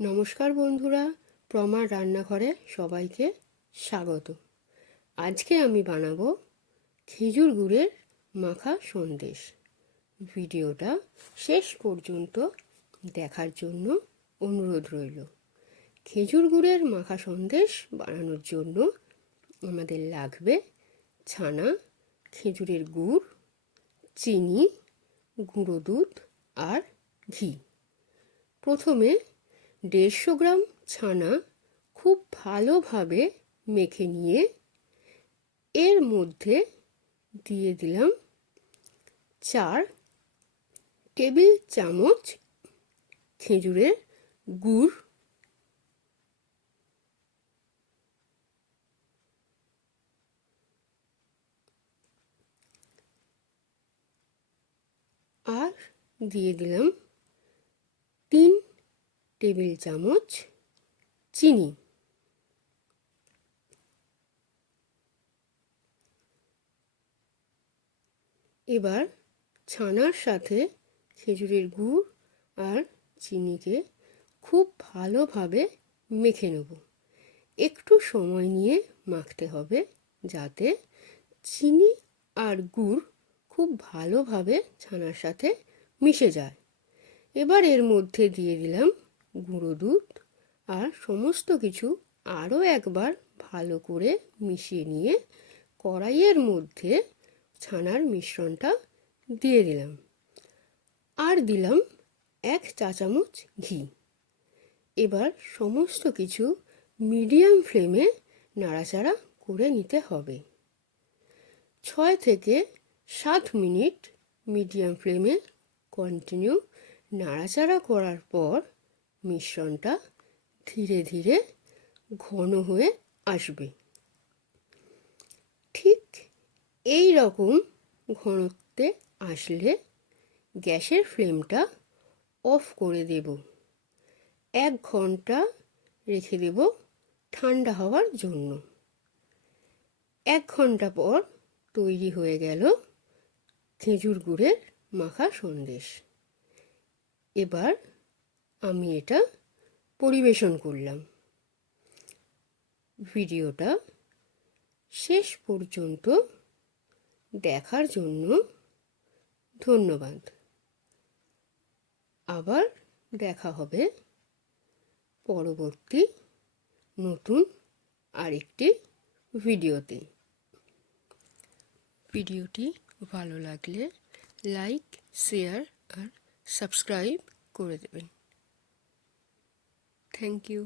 নমস্কার বন্ধুরা, প্রমার রান্নাঘরে সবাইকে স্বাগত। আজকে আমি বানাবো খেজুর গুড়ের মাখা সন্দেশ। ভিডিওটা শেষ পর্যন্ত দেখার জন্য অনুরোধ রইল। খেজুর গুড়ের মাখা সন্দেশ বানানোর জন্য আমাদের লাগবে ছানা, খেজুরের গুড়, চিনি, গুঁড়ো দুধ আর ঘি। প্রথমে 150 গ্রাম ছানা খুব ভালোভাবে মেখে নিয়ে এর মধ্যে দিয়ে দিলাম 4 টেবিল চামচ খেজুরের গুড়, আর দিয়ে দিলাম 3 টেবিল চামচ চিনি। এবার ছানার সাথে খেজুরের গুড় আর চিনিকে খুব ভালোভাবে মেখে নেব। একটু সময় নিয়ে মাখতে হবে যাতে চিনি আর গুড় খুব ভালোভাবে ছানার সাথে মিশে যায়। এবার এর মধ্যে দিয়ে দিলাম গুঁড়ো দুধ আর সমস্ত কিছু আরও একবার ভালো করে মিশিয়ে নিয়ে কড়াইয়ের মধ্যে ছানার মিশ্রণটা দিয়ে দিলাম আর দিলাম 1 চা চামচ ঘি। এবার সমস্ত কিছু মিডিয়াম ফ্লেমে নাড়াচাড়া করে নিতে হবে। 6 থেকে 7 মিনিট মিডিয়াম ফ্লেমে কন্টিনিউ নাড়াচাড়া করার পর মিশ্রণটা ধীরে ধীরে ঘন হয়ে আসবে। ঠিক এই রকম ঘনত্বে আসলে গ্যাসের ফ্লেমটা অফ করে দেব। 1 ঘন্টা রেখে দেব ঠান্ডা হওয়ার জন্য। 1 ঘন্টা পর তৈরি হয়ে গেল খেজুর গুড়ের মাখা সন্দেশ। এবার আমি এটা পরিবেশন করলাম। ভিডিওটা শেষ পর্যন্ত দেখার জন্য ধন্যবাদ। আবার দেখা হবে পরবর্তী নতুন আরেকটি ভিডিওতে। ভিডিওটি ভালো লাগলে লাইক, শেয়ার আর সাবস্ক্রাইব করে দেবেন। Thank you.